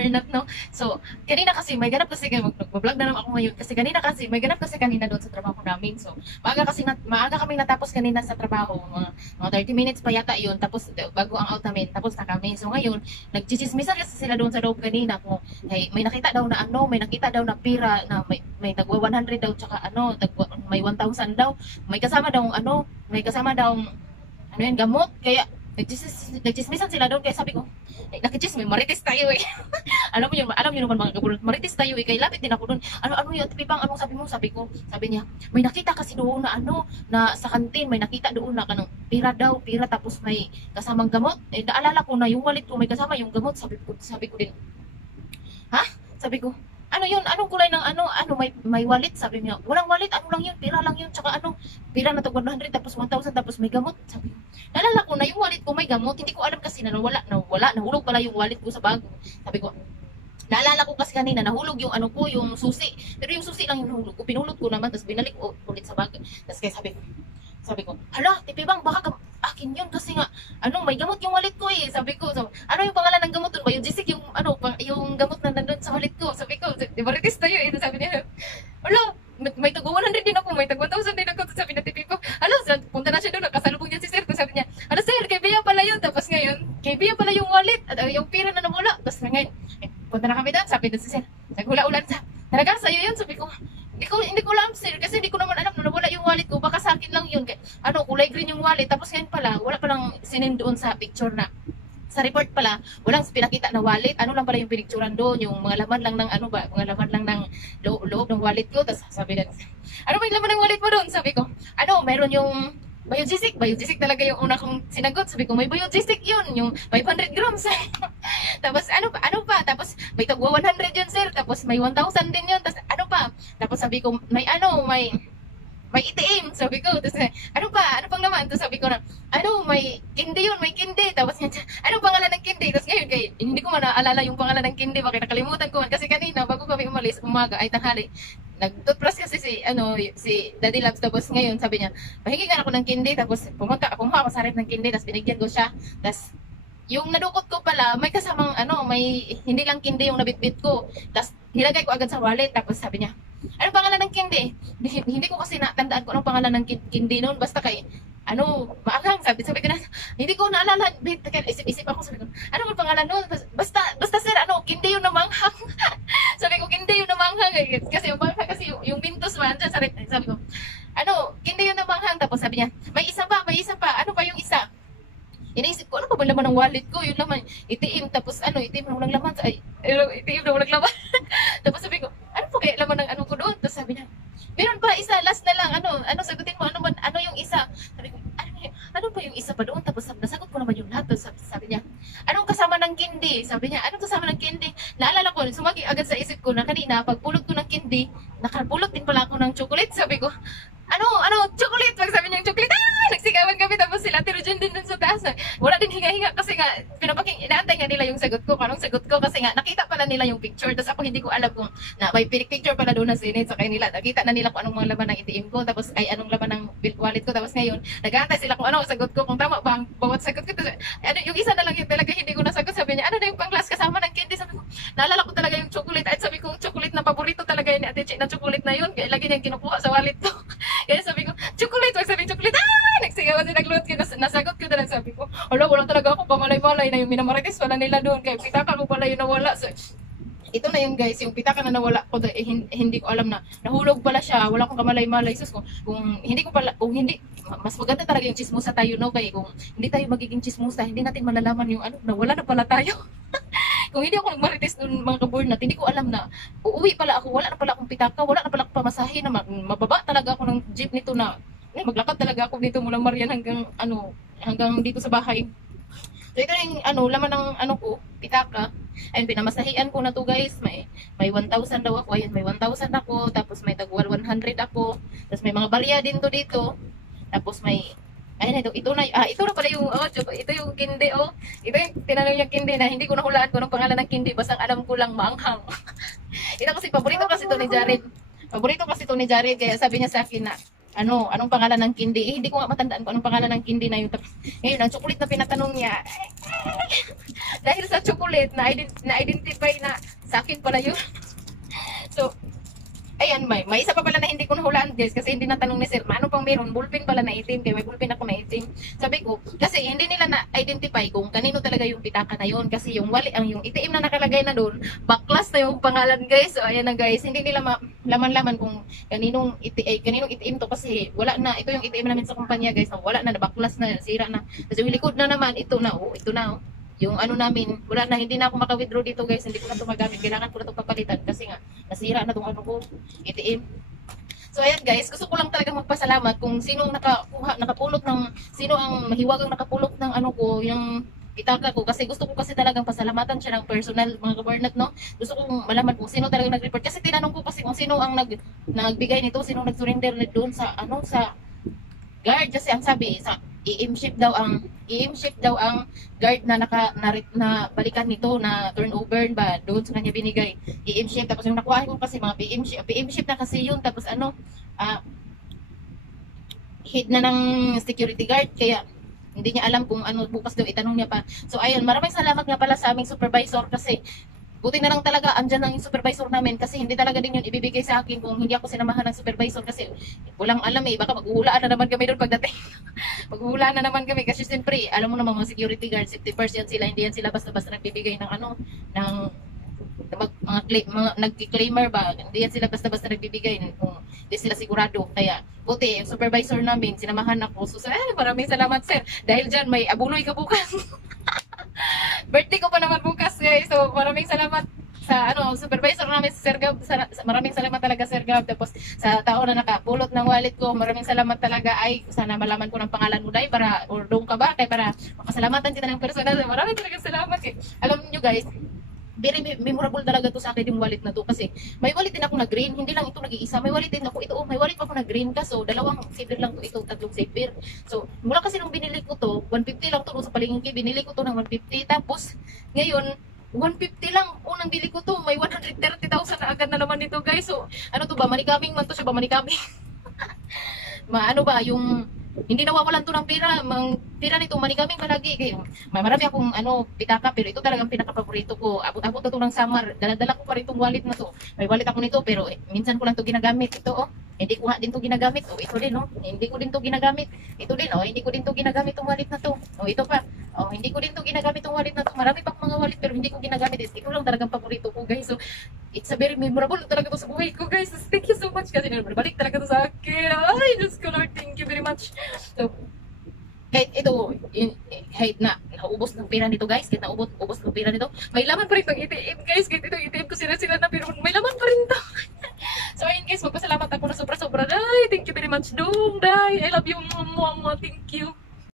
burnat, no? So, kanina kasi, may ganap kasi, mag-vlog na naman ako ngayon, kasi kanina kasi, may ganap kasi kanina doon sa trabaho namin. So, maaga kami natapos kanina sa trabaho, mga 30 minutes pa yata yun, tapos bago ang out namin, tapos na kami. So, ngayon, nagchichismisan kasi sila doon sa loob kanina kung may nakita daw na may nakita daw na pira na may tagwa 100 daw, tsaka may 1,000 daw, may kasama daw yun, gamot. Kaya nagchismisan sila doon. Kaya sabi ko, nakichismis, marites tayo eh. alam niyo naman mga kabulot, marites tayo eh. Kaya lapit din ako doon. Ano yun, Tipipang, anong sabi mo? Sabi niya, may nakita kasi doon na na sa kantin, may nakita doon na kanang pira daw, tapos may kasamang gamot. Naalala ko na yung wallet ko may kasama yung gamot. Sabi ko din, ha? Sabi ko, ano yun? Anong kulay ng may wallet? Sabi niya, walang wallet, lang yun, pira lang yun, tsaka pira na to 100, tapos 1,000, tapos may gamot. Sabi ko, nalala ko na yung wallet ko may gamot, hindi ko alam kasi na nahulog pala yung wallet ko sa bago. Sabi ko, naalala ko kasi kanina, nahulog yung yung susi, pero yung susi lang yung nahulog ko, pinulot ko naman, tapos binalik ko ulit sa bag. Tapos kaya sabi ko, hala, Tipibang, baka akin yun kasi nga, may gamot yung wallet ko eh. Sabi ko, so, ano yung pangalan ng gamot dun? Biojesic yung, yung gamot na nandun sa wallet ko. Sabi ko, di ba retis tayo eh? Sabi niya, hala, may tag 100 din ako, may tag 1,000 din ako. Sabi na Tipi ko, hala, punta na siya doon, nakasalubong niya si Sir. Sabi niya, hala Sir, kay Bea pala yun. Tapos ngayon, kay Bea pala yung wallet, at yung pira na nawala. Tapos ngayon, punta na kami doon, sabi doon si Sir, naghula-ulan sa, talaga sa'yo yun? Sabi ko, hindi ko alam Sir, kasi hindi ko naman alam na nawala yung wallet ko, baka sa akin lang yun. Kulay green yung wallet, tapos ngayon pala, wala palang sinin doon sa picture na, sa report pala, walang pinakita na wallet, lang pala yung pinicturan doon, yung mga laman lang ng mga laman lang ng loob ng wallet ko. Tapos sabi na, may laman ng wallet mo doon? Sabi ko, meron yung Biojesic talaga yung una kong sinagot. Sabi ko, may Biojesic yun, yung 500 grams. Tapos ano pa, tapos may tagwa 100 yun Sir, tapos may 1,000 din yun, tapos tapos sabi ko, may itim, sabi ko. Tapos ano pang naman? Tapos sabi ko na, may kindi yun, may kindi. Tapos yan, anong pangalan ng kindi? Tapos ngayon, hindi ko man naalala yung pangalan ng kindi, bakit nakalimutan ko man. Kasi kanina, bago kami umalis, umaga, ay tanghali, nag-toothbrush kasi si Daddy Labs. Tapos ngayon, sabi niya, pahingi ka ako ng kindi. Tapos kumuha ako sa rep ng kindi, tapos binigyan ko siya. Tapos yung nadukot ko pala, may kasamang may hindi lang kindi yung nabitbit ko. Tapos nilagay ko agad sa wallet. Tapos sabi niya, anong pangalan ng kindi? Hindi ko kasi natandaan ko anong pangalan ng kindi noon. Basta maanghang. Sabi ko na, hindi ko naalala. Isip ako, sabi ko, ano ang pangalan noon? Basta Sir, kindi yung namanghang. Sabi ko, kindi yung namanghang. Kasi yung manghang, kasi yung mintos man. Sabi ko, kindi yung namanghang. Tapos sabi niya, may isa pa. Ano pa yung isa? Iniisip ko, ano pa ba laman ng wallet ko? Yung laman, itim, tapos itim na walang laman. Itim na walang laman. Tapos sabi ko, ano pa kaya laman ng ko doon? Tapos sabi niya, meron pa isa, last na lang, sagutin mo, ano yung isa? Sabi ko, ano pa yung isa pa doon? Tapos nasagot ko naman yung lahat. Tapos sabi niya, anong kasama ng kindi? Sabi niya, anong kasama ng kindi? Naalala ko, sumagi agad sa isip ko na kanina, pagpulot ko ng kindi, nakapulot din pala ako ng chocolate. Sabi ko, chocolate? Pag sabi niya yung chocolate, nagsigawan kami. Tapos sila Tirogen din dun sa taas. Wala din hinga-hinga kasi nga, inaantay nga nila yung sagot ko. Anong sagot ko? Kasi nga, nakita pala nila yung picture. Tapos ako hindi ko alam kung may picture pala doon na sinit sa kanila. Nakita na nila kung anong mga laman ng ATM ko. Tapos anong laman ng wallet ko. Tapos ngayon, nag-aantay sila kung ano ang sagot ko. Kung tama ba ang bawat sagot ko. Tapos, yung isa na lang yung talaga hindi ko nasagot. Sabi niya, ano na yung pang-last kasama ng candy? Sabi ko, naalala ko talaga yung chocolate. At sabi ko, chocolate na paborito talaga yun ni Ate Chi na chocolate na yun. Kaya lagi niyang kinukuha sa wallet ko. Kaya sabi ko, chocolate. Wag sabi chocolate. Nagsigawan din nagluot ko. Nasagot ko na lang. Sabi ko, wala talaga ako pamalay-malay na yung minamarites pala nila doon. Kaya pitaka ko pala yung nawala. So, ito na yung guys, yung pitaka na nawala ko, hindi ko alam na nahulog pala siya. Wala akong kamalay-malay. Sus, kung hindi, mas maganda talaga yung chismosa tayo, no? Kaya kung hindi tayo magiging chismosa, hindi natin malalaman yung nawala na pala tayo. Kung hindi ako nagmarites noon mga kaburnat, hindi ko alam na uuwi pala ako, wala na pala akong pitaka, wala na pala akong pamasahe na mababa talaga ako ng jeep nito na maglakad talaga ako dito mula Marian hanggang dito sa bahay. So ito yung laman ng ko, pitaka. Ayun, pinamasahian ko na to guys. May 1,000 daw ako. Ayun, may 1,000 ako. Tapos may tagwal 100 ako. Tapos may mga balya din to dito. Tapos may ayun, ito na pala yung ito yung kindi Ito yung tinanong niya kindi na hindi ko nahulaan kung anong pangalan ng kindi, basta alam ko lang maanghang. Ito kasi paborito kasi to ni Jared. Kaya sabi niya sa akin na anong pangalan ng candy? Eh, hindi ko nga matandaan kung anong pangalan ng candy na yun. Tapos, ngayon, ang chocolate na pinatanong niya, dahil sa chocolate, na-identify na sa akin pala yun. So, ayan, may isa pa pala na hindi ko nahulaan, guys, kasi hindi natanong ni sir, ano pang meron? Ballpen pala na itim, kaya may ballpen ako na itim. Sabi ko, kasi hindi nila na-identify kung kanino talaga yung pitaka na yun, kasi yung yung itim na nakalagay na doon, backlash na yung pangalan, guys. So, ayan na, guys, hindi nila laman-laman kung kaninong itim to, kasi wala na, ito yung itim namin sa kumpanya, guys, wala na, backlash na, sira na. Kasi yung likod na naman, ito na, yung ano namin, wala na, hindi na ako maka-withdraw dito, guys, hindi ko na ito magamit, kailangan ko na ito papalitan kasi nga, nasira na itong ano ko, itim. So ayan, guys, gusto ko lang talaga magpasalamat kung sino ang nakapulot ng, sino ang mahiwagang nakapulot ng ano ko, yung pitaka ko, kasi gusto ko kasi talagang pasalamatan siya ng personal, mga kabarnat, no? Gusto kong malaman kung sino talagang nag-report, kasi tinanong ko kasi kung sino ang nagbigay nito, sino nag-surrender doon sa, ano, sa guard, kasi ang sabi, sa i-ship daw ang guard na na balikan nito na turnover ba doon sa kanya binigay i-ship. Tapos yung nakuha ko kasi mga PM ship na kasi yun, tapos ano hit na ng security guard, kaya hindi niya alam kung ano, bukas daw itanong niya pa. So ayun, maraming salamat nga pala sa aming supervisor, kasi buti na lang talaga andyan ang supervisor namin, kasi hindi talaga din yun ibibigay sa akin kung hindi ako sinamahan ng supervisor, kasi walang alam eh, baka maghuhulaan na naman kami doon pagdating. Maghuhulaan na naman kami kasi siyempre, alam mo naman mga security guards, safety first yan sila, hindi yan sila basta-basta nagbibigay ng ano, ng mga nag-claimer ba, hindi yan sila basta-basta nagbibigay kung hindi sila sigurado. Kaya buti, yung supervisor namin, sinamahan ako. So, maraming salamat sir, dahil dyan may abuloy ka bukas. Birthday ko pa naman bukas, guys. So, maraming salamat sa supervisor namin, si Sir Gab. Maraming salamat talaga, Sir Gab. Tapos sa tao na nakapulot ng wallet ko, maraming salamat talaga. Ay, sana malaman ko ng pangalan mo, dahil para ordong ka ba? Kaya para makasalamatan kita ng personal. Maraming talaga salamat. Eh. Alam niyo, guys, very memorable talaga to sa akin yung wallet na to, kasi may wallet din ako na green, hindi lang ito nag-iisa, may wallet din ako ito, may wallet pa ako na green, kaso dalawang saver lang to, ito tatlong saver. So mula kasi nung binili ko to, 150 lang to sa palengke, binili ko to ng 150, tapos ngayon 150 lang, unang bili ko to, may 130,000 na agad na naman nito, guys. So ano to ba, manikaming man to siya ba, manikaming? Ano ba yung hindi nawawalan to ng pera, pera nito manikaming palagi, kayo marami akong pitaka, pero ito talagang pinaka-paborito ko. Abot-abot na to ng summer, dala-dala ko pa rin itong wallet na to, may wallet ako nito, pero minsan ko lang to ginagamit. Ito hindi ko nga din to ginagamit. Ito din hindi ko din to ginagamit. Ito din hindi ko din to ginagamit tong wallet na to. Ito pa hindi ko din to ginagamit tong wallet na to. Marami pa mga wallet pero hindi ko ginagamit. Ito lang talagang paborito ko, guys. So it's a very memorable talaga to sa buhay ko, guys. Thank you so much kasi balik talaga to sa akin. Ay, Diyos ko Lord, thank you very much. So kahit kahit na naubos ng pera nito, guys, kahit naubos ng pera nito, may laman pa rin itong ATM, guys. Kahit itong ATM ko sila na, pero may laman pa rin to. So ayun, guys, magpasalamat ako na sobra-sobra. Ay, thank you very much, Dong. I love you, mama. Thank you.